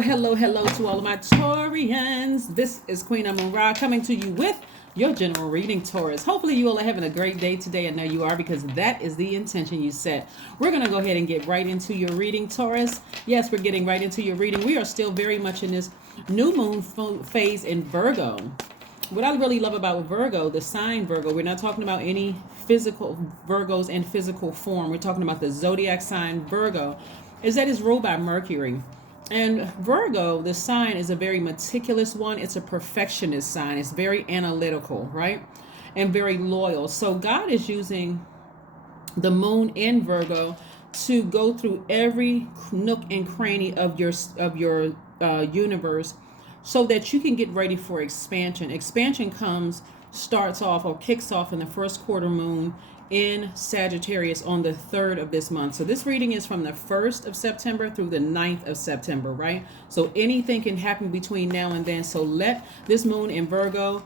Hello to all of my Taurians. This is Queen Amun-Ra coming to you with your general reading, Taurus. Hopefully you all are having a great day today. I know you are, because that is the intention you set. We're going to go ahead and get right into your reading, Taurus. Yes, we're getting right into your reading. We are still very much in this new moon phase in Virgo. What I really love about Virgo, the sign Virgo, we're not talking about any physical Virgos in physical form. We're talking about the zodiac sign Virgo, is that it's ruled by Mercury. And Virgo, the sign, is a very meticulous one. It's a perfectionist sign. It's very analytical, right? And very loyal. So God is using the moon in Virgo to go through every nook and cranny of your universe, so that you can get ready for expansion. Expansion starts off or kicks off in the first quarter moon in Sagittarius on the 3rd of this month. So this reading is from the 1st of September through the 9th of September, right? So anything can happen between now and then. So let this moon in Virgo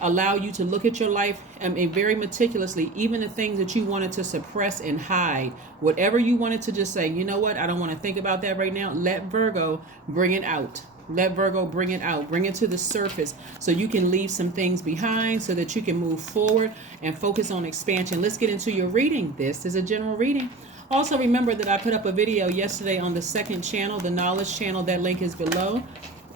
allow you to look at your life and very meticulously, even the things that you wanted to suppress and hide, whatever you wanted to just say, you know what, I don't want to think about that right now. Let Virgo bring it out. Let Virgo bring it out, bring it to the surface, so you can leave some things behind so that you can move forward and focus on expansion. Let's get into your reading. This is a general reading. Also, remember that I put up a video yesterday on the second channel, the knowledge channel. That link is below,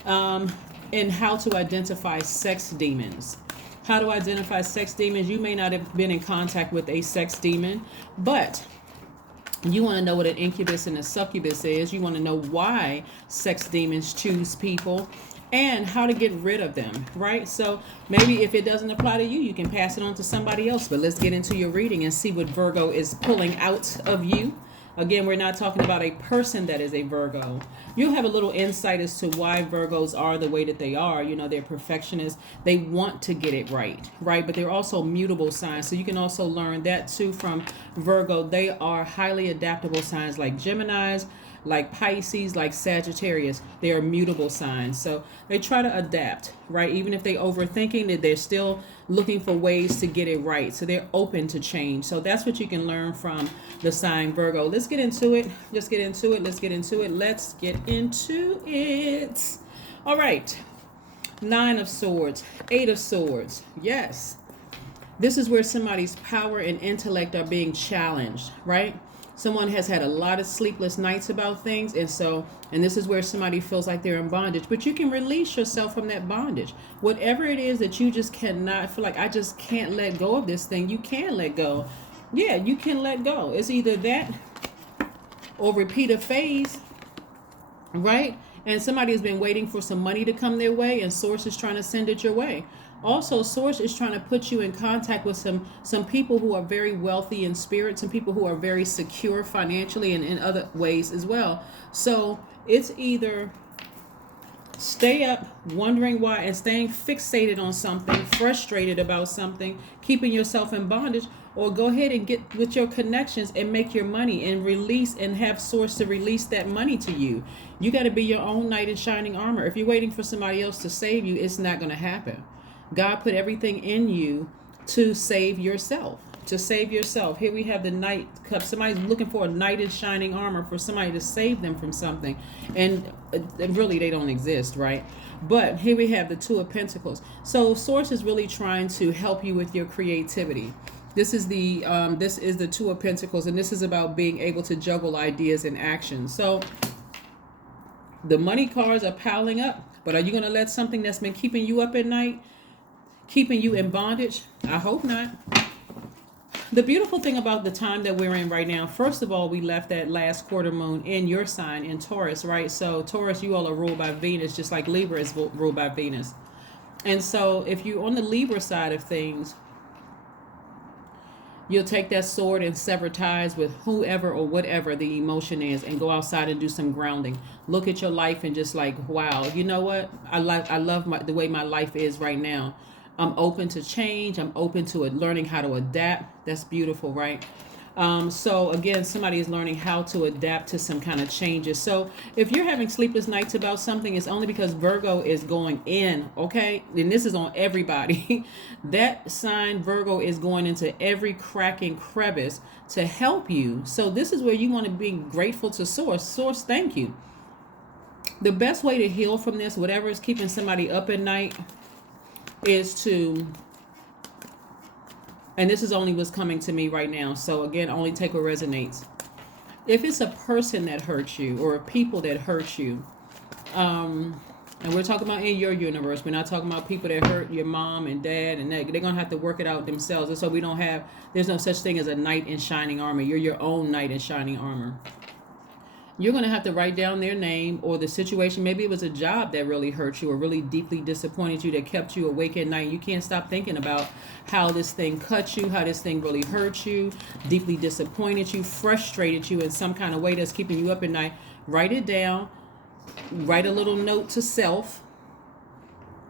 in how to identify sex demons. How to identify sex demons. You may not have been in contact with a sex demon, but you want to know what an incubus and a succubus is. You want to know why sex demons choose people and how to get rid of them, right? So maybe if it doesn't apply to you, you can pass it on to somebody else. But let's get into your reading and see what Virgo is pulling out of you. Again, we're not talking about a person that is a Virgo. You'll have a little insight as to why Virgos are the way that they are. You know, they're perfectionists. They want to get it right? But they're also mutable signs. So you can also learn that too from Virgo. They are highly adaptable signs like Geminis, like Pisces, like Sagittarius. They are mutable signs. So they try to adapt, right? Even if they overthinking it, they're still looking for ways to get it right. So they're open to change. So that's what you can learn from the sign Virgo. Let's get into it. Let's get into it. Let's get into it. Let's get into it. All right. 9 of Swords, 8 of Swords. Yes. This is where somebody's power and intellect are being challenged, right? Someone has had a lot of sleepless nights about things, and this is where somebody feels like they're in bondage, but you can release yourself from that bondage. Whatever it is that you just cannot feel like, I just can't let go of this thing, you can let go. Yeah, you can let go. It's either that or repeat a phase, right? And somebody has been waiting for some money to come their way, and Source is trying to send it your way. Also, Source is trying to put you in contact with some people who are very wealthy in spirit, some people who are very secure financially and in other ways as well. So it's either stay up wondering why and staying fixated on something, frustrated about something, keeping yourself in bondage, or go ahead and get with your connections and make your money and release and have Source to release that money to you. You got to be your own knight in shining armor. If you're waiting for somebody else to save you, it's not going to happen. God put everything in you to save yourself. To save yourself. Here we have the Knight Cup. Somebody's looking for a knight in shining armor for somebody to save them from something. And really, they don't exist, right? But here we have the 2 of Pentacles. So Source is really trying to help you with your creativity. This is the 2 of Pentacles, and this is about being able to juggle ideas and actions. So the money cards are piling up, but are you going to let something that's been keeping you up at night, keeping you in bondage? I hope not. The beautiful thing about the time that we're in right now, first of all, we left that last quarter moon in your sign in Taurus, right? So Taurus, you all are ruled by Venus, just like Libra is ruled by Venus. And so if you're on the Libra side of things, you'll take that sword and sever ties with whoever or whatever the emotion is and go outside and do some grounding. Look at your life and just like, wow, you know what? I love the way my life is right now. I'm open to change. I'm open to learning how to adapt. That's beautiful, right? So again, somebody is learning how to adapt to some kind of changes. So if you're having sleepless nights about something, it's only because Virgo is going in, okay? And this is on everybody. That sign Virgo is going into every crack and crevice to help you. So this is where you want to be grateful to Source. Source, thank you. The best way to heal from this, whatever is keeping somebody up at night, is to, and this is only what's coming to me right now, so again, only take what resonates. If it's a person that hurts you or people that hurt you, and we're talking about in your universe, we're not talking about people that hurt your mom and dad, and they're going to have to work it out themselves. And so there's no such thing as a knight in shining armor. You're your own knight in shining armor. You're going to have to write down their name or the situation. Maybe it was a job that really hurt you or really deeply disappointed you, that kept you awake at night. You can't stop thinking about how this thing cut you, how this thing really hurt you, deeply disappointed you, frustrated you in some kind of way that's keeping you up at night. Write it down. Write a little note to self,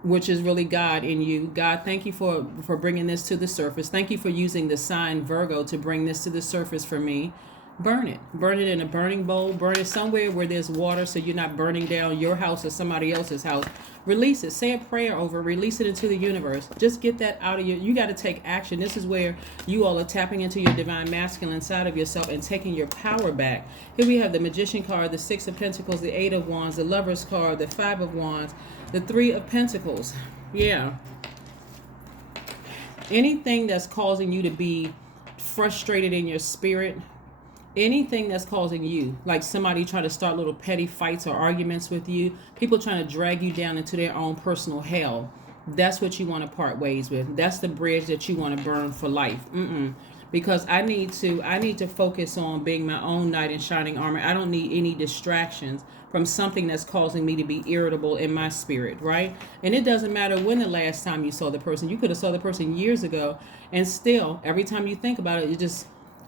which is really God in you. God, thank you for bringing this to the surface. Thank you for using the sign Virgo to bring this to the surface for me. Burn it. Burn it in a burning bowl. Burn it somewhere where there's water, so you're not burning down your house or somebody else's house. Release it. Say a prayer over it. Release it into the universe. Just get that out of you got to take action. This is where you all are tapping into your divine masculine side of yourself and taking your power back. Here we have the Magician card, the Six of Pentacles, the Eight of Wands, the Lover's card, the Five of Wands, the Three of Pentacles. Yeah. Anything that's causing you to be frustrated in your spirit, anything that's causing you, like somebody trying to start little petty fights or arguments with you, people trying to drag you down into their own personal hell, that's what you want to part ways with. That's the bridge that you want to burn for life. Because I need to focus on being my own knight in shining armor. I don't need any distractions from something that's causing me to be irritable in my spirit, right? And it doesn't matter when the last time you saw the person. You could have saw the person years ago, and still, every time you think about it, you just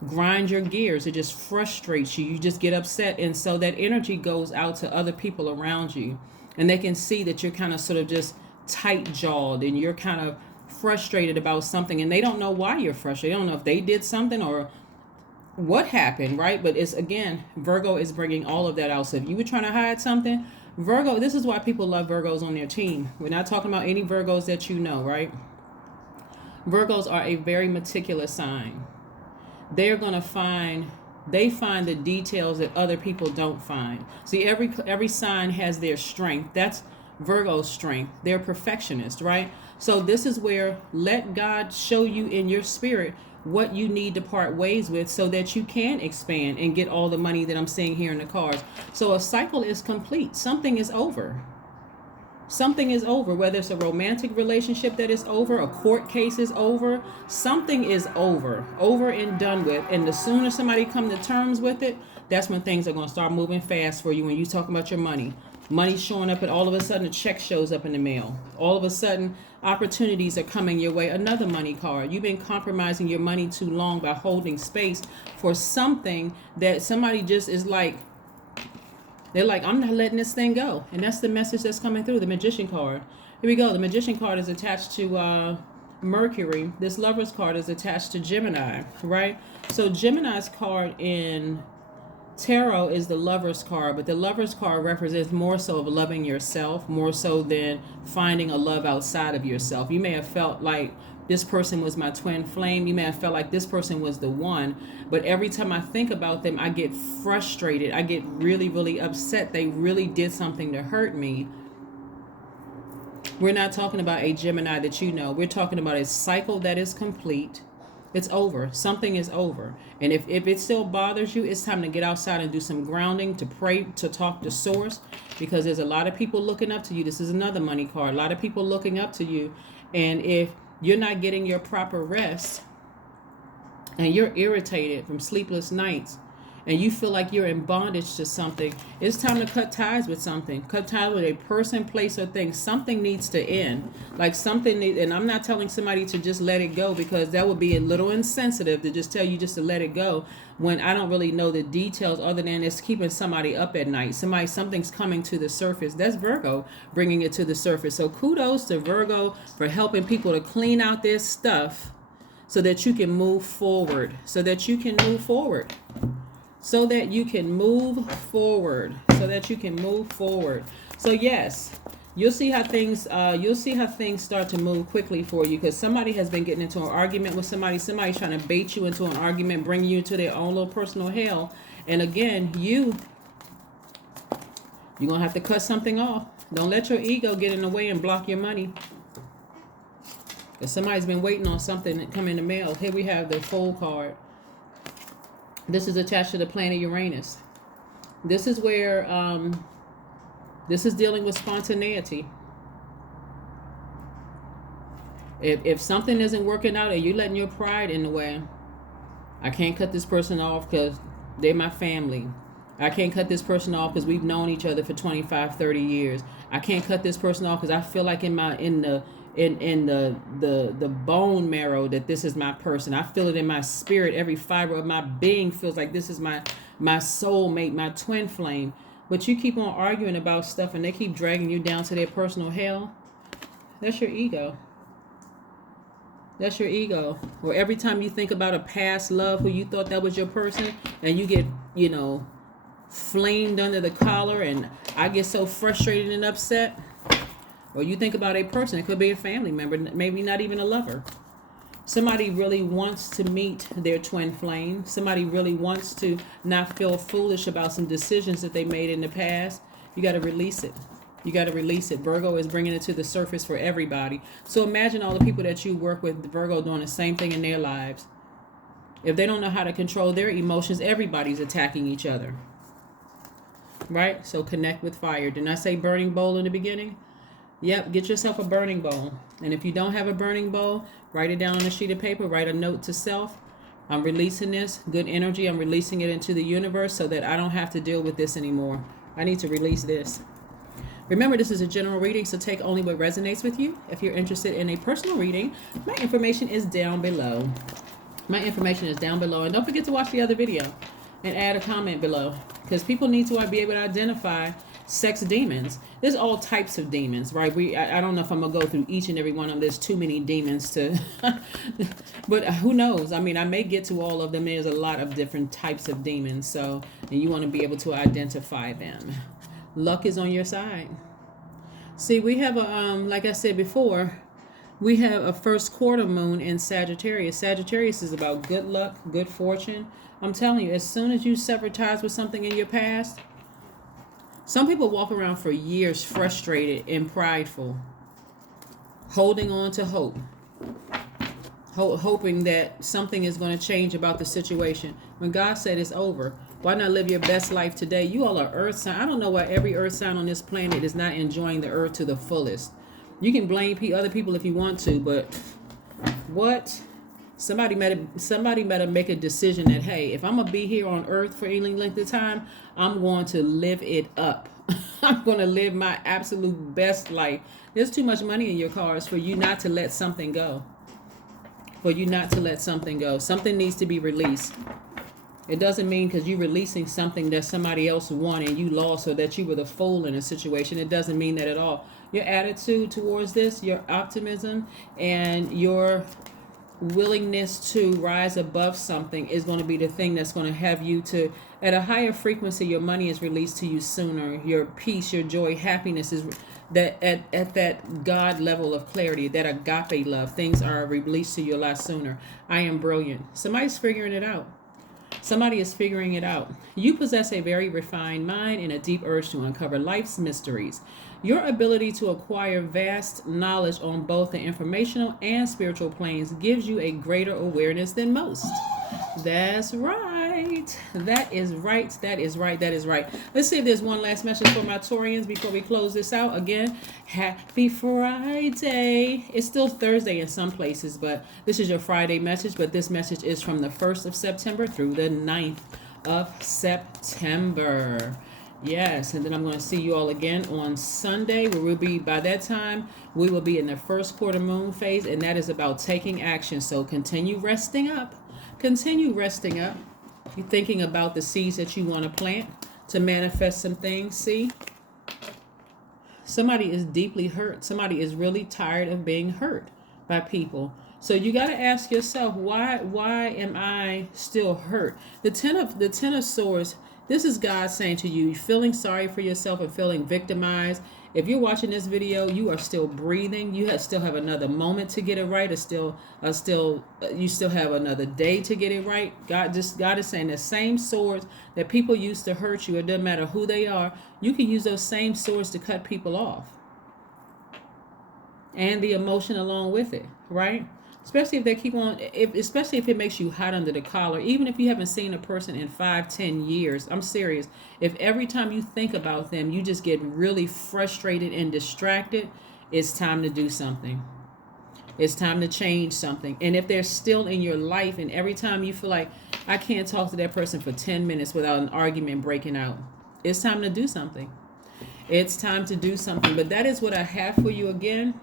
grind your gears. It just frustrates you. You just get upset, and so that energy goes out to other people around you, and they can see that you're kind of sort of just tight-jawed and you're kind of frustrated about something, and they don't know why you're frustrated. They don't know if they did something or what happened, right? But it's, again, Virgo is bringing all of that out. So if you were trying to hide something, Virgo, this is why people love Virgos on their team. We're not talking about any Virgos that you know, right? Virgos are a very meticulous sign. They're going to find the details that other people don't find. See, every sign has their strength. That's Virgo's strength. They're perfectionists, right? So this is where let God show you in your spirit what you need to part ways with so that you can expand and get all the money that I'm seeing here in the cards. So a cycle is complete. Something is over. Something is over, whether it's a romantic relationship that is over, a court case is over, something is over and done with. And the sooner somebody come to terms with it, that's when things are going to start moving fast for you. When you talk about your money showing up, and all of a sudden a check shows up in the mail. All of a sudden opportunities are coming your way. Another money card. You've been compromising your money too long by holding space for something that somebody just is like, they're like, I'm not letting this thing go. And that's the message that's coming through. The Magician card. Here we go. The Magician card is attached to Mercury. This Lover's card is attached to Gemini, right? So Gemini's card in Tarot is the Lover's card, but the Lover's card represents more so of loving yourself, more so than finding a love outside of yourself. You may have felt like this person was my twin flame. You may have felt like this person was the one, but every time I think about them, I get frustrated. I get really, really upset. They really did something to hurt me. We're not talking about a Gemini that you know. We're talking about a cycle that is complete. It's over. Something is over. And if it still bothers you, it's time to get outside and do some grounding, to pray, to talk to source, because there's a lot of people looking up to you. This is another money card. A lot of people looking up to you. And if you're not getting your proper rest and you're irritated from sleepless nights and you feel like you're in bondage to something, it's time to cut ties with something. Cut ties with a person, place, or thing. Something needs to end. Like and I'm not telling somebody to just let it go, because that would be a little insensitive to just tell you just to let it go when I don't really know the details other than it's keeping somebody up at night. Something's coming to the surface. That's Virgo bringing it to the surface. So kudos to Virgo for helping people to clean out their stuff so that you can move forward. So that you can move forward. So that you can move forward. So yes, you'll see how things start to move quickly for you, because somebody has been getting into an argument with somebody's trying to bait you into an argument, bring you into their own little personal hell. And again, You're going to have to cut something off. Don't let your ego get in the way and block your money. Because somebody's been waiting on something to come in the mail. Here we have the Fool card. This is attached to the planet Uranus. This is where, this is dealing with spontaneity. If something isn't working out and you're letting your pride in the way, I can't cut this person off because they're my family. I can't cut this person off because we've known each other for 25, 30 years. I can't cut this person off because I feel like in the bone marrow that this is my person. I feel it in my spirit. Every fiber of my being feels like this is my soulmate, my twin flame. But you keep on arguing about stuff and they keep dragging you down to their personal hell. That's your ego. That's your ego. Or every time you think about a past love who you thought that was your person and you get, flamed under the collar and I get so frustrated and upset. Or you think about a person, it could be a family member, maybe not even a lover. Somebody really wants to meet their twin flame. Somebody really wants to not feel foolish about some decisions that they made in the past. You got to release it. You got to release it. Virgo is bringing it to the surface for everybody. So imagine all the people that you work with, Virgo, doing the same thing in their lives. If they don't know how to control their emotions, everybody's attacking each other. Right? So connect with fire. Didn't I say burning bowl in the beginning? Yep, get yourself a burning bowl. And if you don't have a burning bowl, write it down on a sheet of paper. Write a note to self. I'm releasing this good energy. I'm releasing it into the universe so that I don't have to deal with this anymore. I need to release this. Remember, this is a general reading, so take only what resonates with you. If you're interested in a personal reading, my information is down below. My information is down below. And don't forget to watch the other video and add a comment below. Because people need to be able to identify sex demons. There's all types of demons, right? I don't know if I'm going to go through each and every one of them. There's too many demons to... But who knows? I mean, I may get to all of them. There's a lot of different types of demons. So, and you want to be able to identify them. Luck is on your side. See, we have a, like I said before, we have a first quarter moon in Sagittarius. Sagittarius is about good luck, good fortune. I'm telling you, as soon as you sever ties with something in your past, some people walk around for years frustrated and prideful, holding on to hope, hoping that something is going to change about the situation. When God said it's over, why not live your best life today? You all are earth sign. I don't know why every earth sign on this planet is not enjoying the earth to the fullest. You can blame other people if you want to, but what? Somebody better make a decision that, hey, if I'm going to be here on earth for any length of time, I'm going to live it up. I'm going to live my absolute best life. There's too much money in your cards for you not to let something go. For you not to let something go. Something needs to be released. It doesn't mean because you're releasing something that somebody else won and you lost or that you were the fool in a situation. It doesn't mean that at all. Your attitude towards this, your optimism, and your willingness to rise above something is going to be the thing that's going to have you to, at a higher frequency, your money is released to you sooner. Your peace, your joy, happiness is that at that God level of clarity, that agape love, things are released to you a lot sooner. I am brilliant. Somebody's figuring it out. Somebody is figuring it out. You possess a very refined mind and a deep urge to uncover life's mysteries. Your ability to acquire vast knowledge on both the informational and spiritual planes gives you a greater awareness than most. That's right. That is right. That is right. That is right. Let's see if there's one last message for my Taurians before we close this out. Again, happy Friday. It's still Thursday in some places, but this is your Friday message. But this message is from the 1st of September through the 9th of September. Yes, and then I'm going to see you all again on Sunday, where we'll be, by that time, we will be in the first quarter moon phase, and that is about taking action. So continue resting up. Continue resting up. You're thinking about the seeds that you want to plant to manifest some things. See? Somebody is deeply hurt. Somebody is really tired of being hurt by people. So you got to ask yourself, why am I still hurt? The ten of swords This is God saying to you, feeling sorry for yourself and feeling victimized. If you're watching this video, you are still breathing. You still have another moment to get it right. You still have another day to get it right. God is saying the same swords that people use to hurt you, it doesn't matter who they are, you can use those same swords to cut people off. And the emotion along with it, right? Especially if they keep on, especially if it makes you hot under the collar, even if you haven't seen a person in 5-10 years. I'm serious. If every time you think about them, you just get really frustrated and distracted, it's time to do something. It's time to change something. And if they're still in your life, and every time you feel like, I can't talk to that person for 10 minutes without an argument breaking out, it's time to do something. It's time to do something. But that is what I have for you again.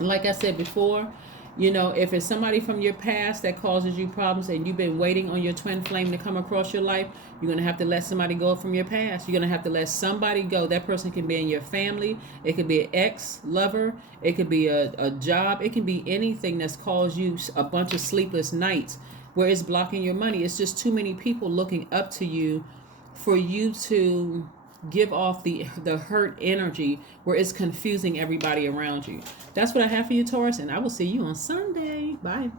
Like I said before, you know, if it's somebody from your past that causes you problems and you've been waiting on your twin flame to come across your life, you're going to have to let somebody go from your past. You're going to have to let somebody go. That person can be in your family. It could be an ex-lover. It could be a job. It can be anything that's caused you a bunch of sleepless nights where it's blocking your money. It's just too many people looking up to you for you to give off the hurt energy where it's confusing everybody around you. That's what I have for you, Taurus, and I will see you on Sunday. Bye.